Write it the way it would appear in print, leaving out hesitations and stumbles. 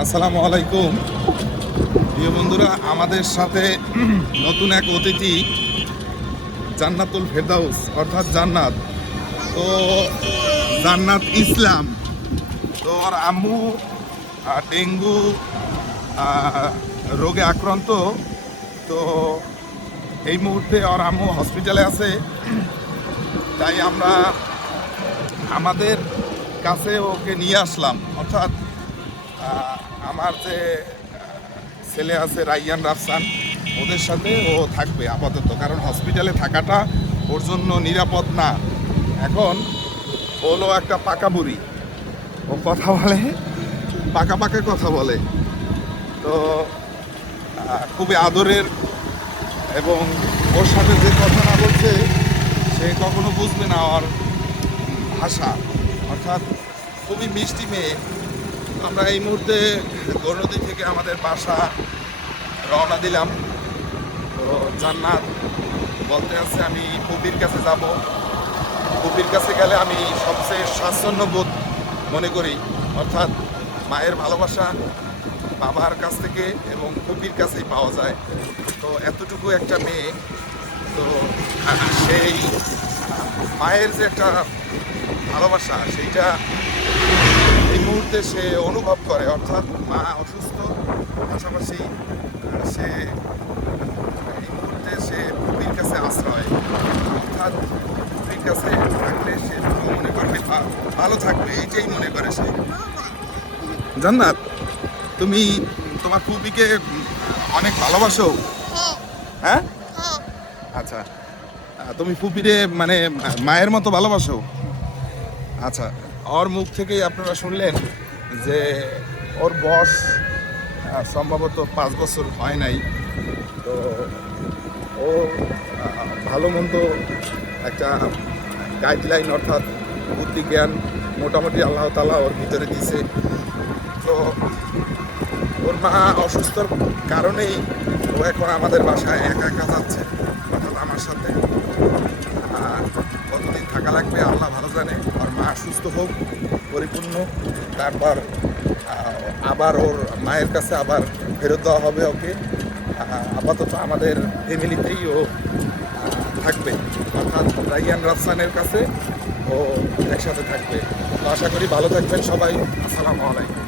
আসসালামু আলাইকুম প্রিয় বন্ধুরা, আমাদের সাথে নতুন এক অতিথি জান্নাতুল ফেরদাউস অর্থাৎ জান্নাত। তো জান্নাত ইসলাম, তো ওর আম্মু ডেঙ্গু রোগে আক্রান্ত। তো এই মুহূর্তে ওর আম্মু হসপিটালে আছে, তাই আমরা আমাদের কাছে ওকে নিয়ে আসলাম। অর্থাৎ আমার যে ছেলে আছে রাইয়ান রাফসান, ওদের সাথে ও থাকবে আপাতত, কারণ হসপিটালে থাকাটা ওর জন্য নিরাপদ না। এখন হলো একটা পাকা বুড়ি, ও কথা বলে, পাকা পাকা কথা বলে। তো খুবই আদরের, এবং ওর সাথে যে কথা না বলছে সে কখনো বুঝবে না ওর ভাষা। অর্থাৎ খুবই মিষ্টি মেয়ে। আমরা এই মুহূর্তে গৌরনদী থেকে আমাদের বাসা রওনা দিলাম। তো জান্নাত বলতে আছে আমি ফুপির কাছে যাব। ফুপির কাছে গেলে আমি সবচেয়ে স্বাচ্ছন্দ্য বোধ মনে করি। অর্থাৎ মায়ের ভালোবাসা বাবার কাছ থেকে এবং ফুপির কাছেই পাওয়া যায়। তো এতটুকু একটা মেয়ে, তো সেই মায়ের যে একটা ভালোবাসা সেইটা এই মুহূর্তে সে অনুভব করে। অর্থাৎ মা অসুস্থ, পাশাপাশি সে এই মুহূর্তে সে ফুপির কাছে আশ্রয়। অর্থাৎ ফুপির কাছে থাকলে সে মনে করবে ভালো থাকবে, এইটাই মনে করে সে। জান্নাত, তুমি তোমার ফুপিকে অনেক ভালোবাসো? হ্যাঁ, আচ্ছা। তুমি ফুপিরে মানে মায়ের মতো ভালোবাসো? আচ্ছা, ওর মুখ থেকেই আপনারা শুনলেন যে ওর বয়স সম্ভবত 5 বছর হয় নাই। তো ও ভালো মন্দ একটা গাইডলাইন অর্থাৎ বুদ্ধি জ্ঞান মোটামুটি আল্লাহ তাআলা ওর ভিতরে দিয়েছে। তো ওর মা অসুস্থর কারণেই ও এখন আমাদের বাসায় একা একা যাচ্ছে, অর্থাৎ আমার সাথে। কতদিন থাকা লাগবে আল্লাহ ভালো জানে। ওর মা সুস্থ হোক পরিপূর্ণ, তারপর আবার ওর মায়ের কাছে আবার ফেরত দেওয়া হবে ওকে। আপাতত আমাদের ফ্যামিলিতেই ও থাকবে, অর্থাৎ রাইয়ান রাফসানের কাছে ও একসাথে থাকবে। তো আশা করি ভালো থাকবেন সবাই। আসসালামু আলাইকুম।